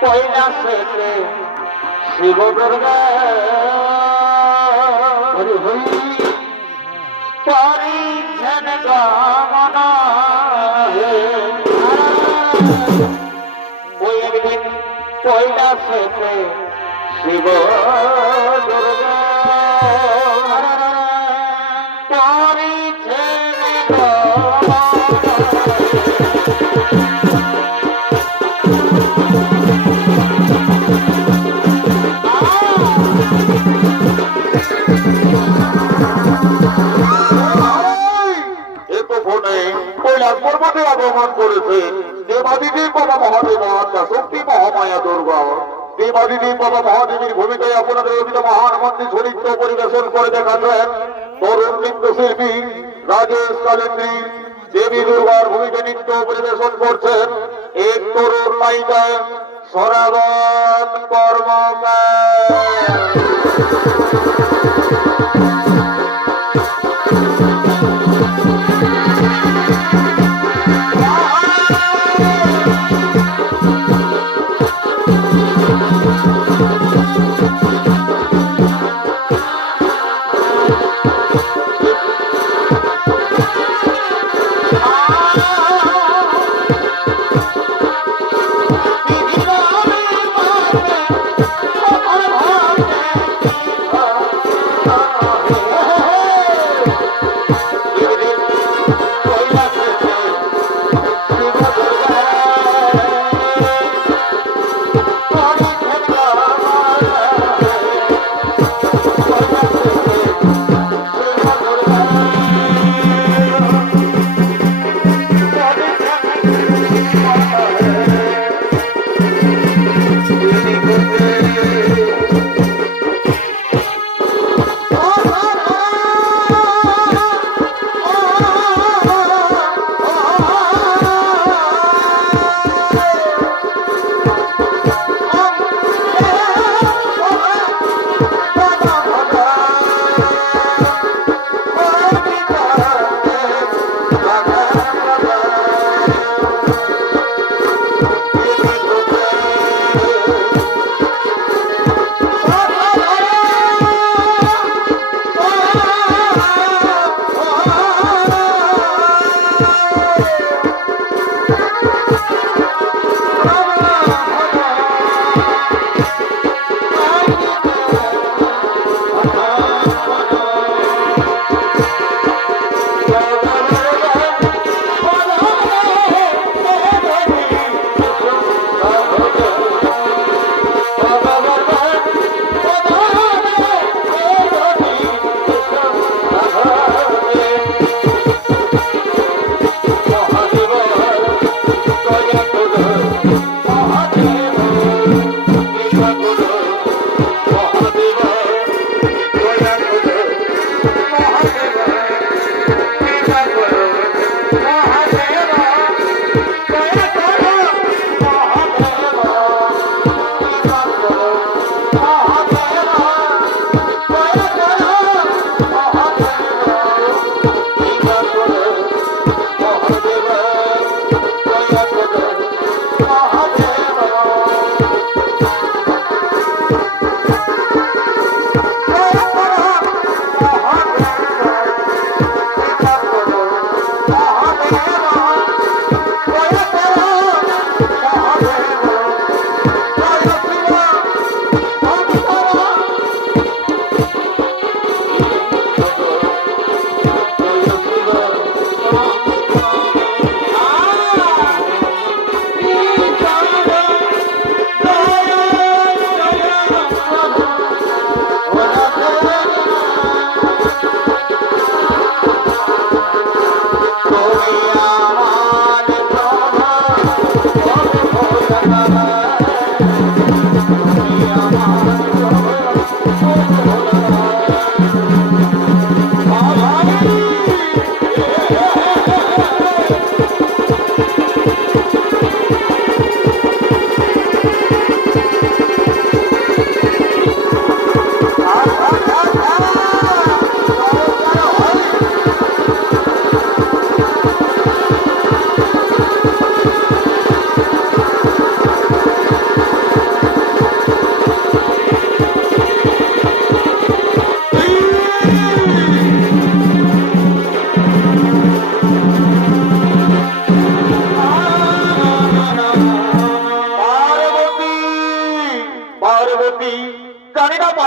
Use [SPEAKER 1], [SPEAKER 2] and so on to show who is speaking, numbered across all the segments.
[SPEAKER 1] পয়লা শেষে শিব দুর্গা হরি হরি পরিচ্ছেদ গমনা ওই একদিন শেষে শিব দুর্গা।
[SPEAKER 2] করেছে। দেবাদিদেব বাবা মহাদেব শক্তি মহামায়া দুর্গা। দেবাদিদেব বাবা মহাদেবীর ভূমিকায় আপনাদের অভিত মহান মন্ত্রী চরিত্র পরিবেশন করে দেখাচ্ছেন তরুণ নৃত্যশিল্পী রাজেশ কালেন্দ্রী। দেবী দুর্গার ভূমিকা নৃত্য পরিবেশন করছেন এক তরুণ নায়িকা সনাতন কর্মকার।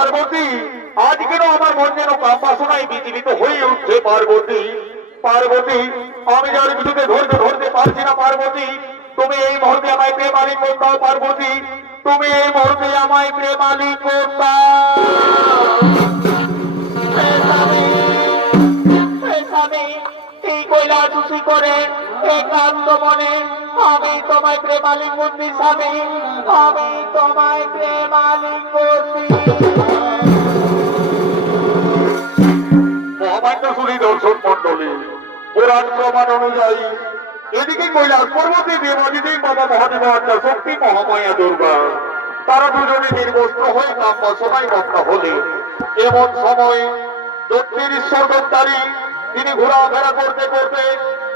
[SPEAKER 2] পার্বতী। আজ কেন আমার মন যেন কাম্পাসনায় বিচলিত হয়ে উঠছে পার্বতী। পার্বতী, আমি যার কিছুতে ধৈর্য ধরতে পারছি না পার্বতী, তুমি এই মুহূর্তে আমায় প্রেমালি দাও পার্বতী। তুমি এই মুহূর্তে আমায় প্রেমালি দাও।
[SPEAKER 1] স্বামী এই কৈলাস করে? একান্ত মনে আমি তোমায় প্রেমালিক বন্দি স্বামী, আমি তোমায় প্রেমালিক বন্দি
[SPEAKER 2] মহামান্য এদিকে কৈলাস পর্বতে দেবাদিদেব বাবা মহাদেব আত্মা শক্তি মহামায়া তারা দুজনে নির্বস্ত্র হয়ে কাম্পা সবাই মগ্ন হলে এমন সময় তিনি ঘোরাফেরা করতে করতে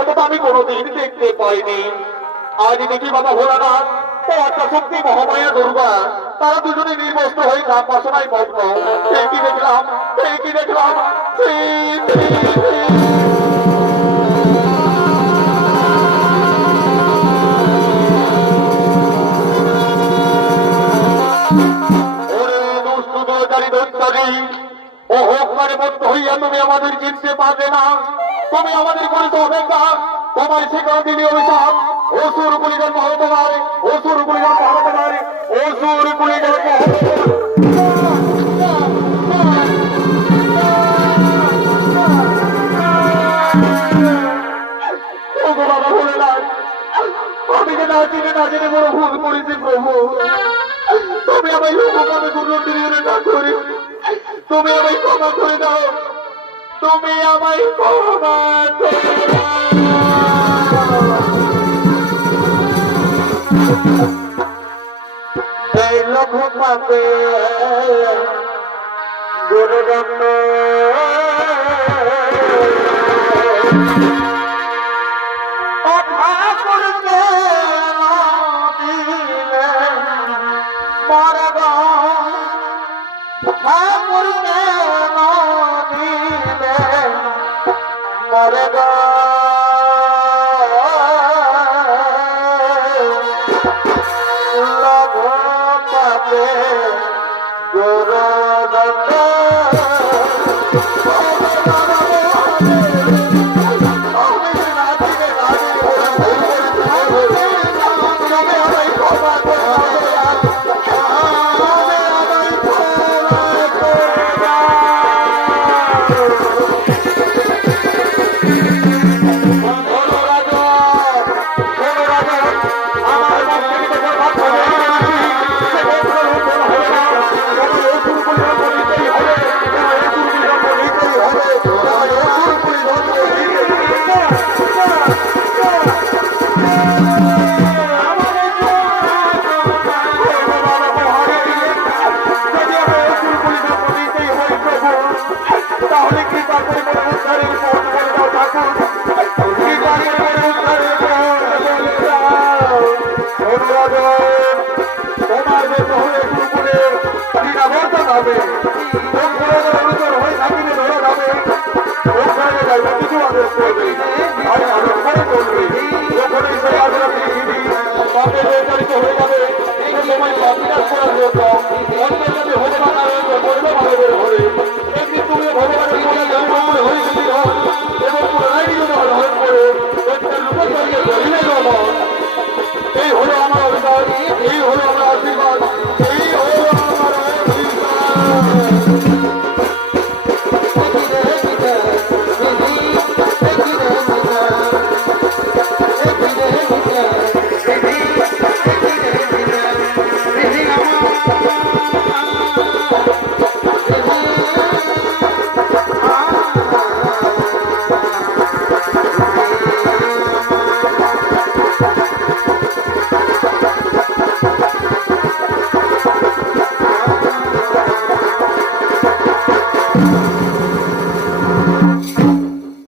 [SPEAKER 2] এমতো তো আমি কোনোদিন দেখতে পাইনি। আজ দেখি বাবা ভোলানাথ ও শক্তি মহামায়া দুর্গা। তারা দুজনে নির্বস্ত হয়ে দেখলাম হোকারে মত হইয়া তুমি আমাদের চিনতে পারবে না। তুমি আমাদের করেছ অপেক্ষা তোমার সেখানে দিলি অভিশাপ অসুর গুলি জন্ম হবে তোমার অসুর গুলি জন্ম হবে তোমার অসুর গুলি জন্ম হবে তোমার। ওগো বাবা ভোলেনাথ, আমি না চিনে না জেনে বড় ভুল করেছি প্রভু। তুমি আমায় লোকভাবে দুর্নীতি না করে। তুমি আমায় ক্ষমা করে দাও। তুমি আমায় ক্ষমা। এই লোক পাবে গুরুদণ্ড
[SPEAKER 1] Baba.
[SPEAKER 2] Thank.